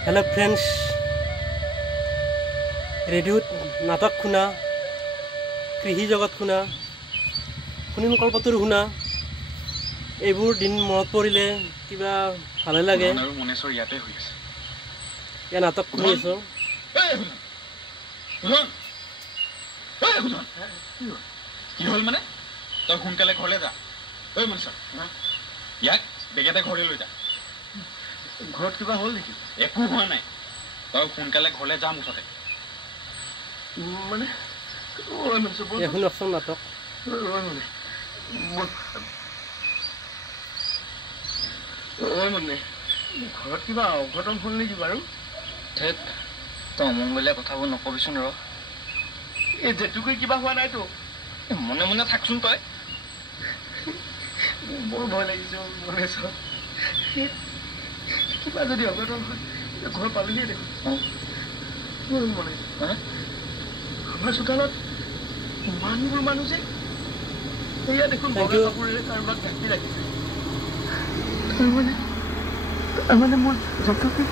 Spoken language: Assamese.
हेलो फ्रेंड्स रेडियो नाटक शुना कृषि जगत शुना सुनील कल्पतरू शुना এইবোৰ দিন মনত পৰিলে কিবা ভালে লাগে আৰু মনেশ্বৰ ইয়াতে হৈ আছে ইয়া নাটক শুনি আছো কি হল মানে তই সোনকালে ঘৰলৈ যা ঐ মনেশ্বৰ ইয়াক বেগেতে ঘৰলৈ লৈ যা ঘৰত কিবা হ'ল নেকি একো হোৱা নাই তই সোনকালে ঘৰলৈ যা মুঠতে মানে এখন অপচন নাটক মানে ঘৰত কিবা অঘটন হ'ল নেকি বাৰু ধেত তই অমংগলীয়া কথাবোৰ নকবিচোন ৰ এই জেতুকৈ কিবা হোৱা নাইতো মনে মনে থাকচোন তই বৰ ভয় লাগিছে মনেশ্বৰ কিবা যদি অঘটন হয় ঘৰ পালোহিয়ে দেখোন মনে আমাৰ চোতালত ইমানবোৰ মানুহ যে এয়া দেখোন বগা কাপোৰেৰে কাৰোবাক ঢাকি ৰাখিছে তাৰমানে মোৰ জেতুকৈ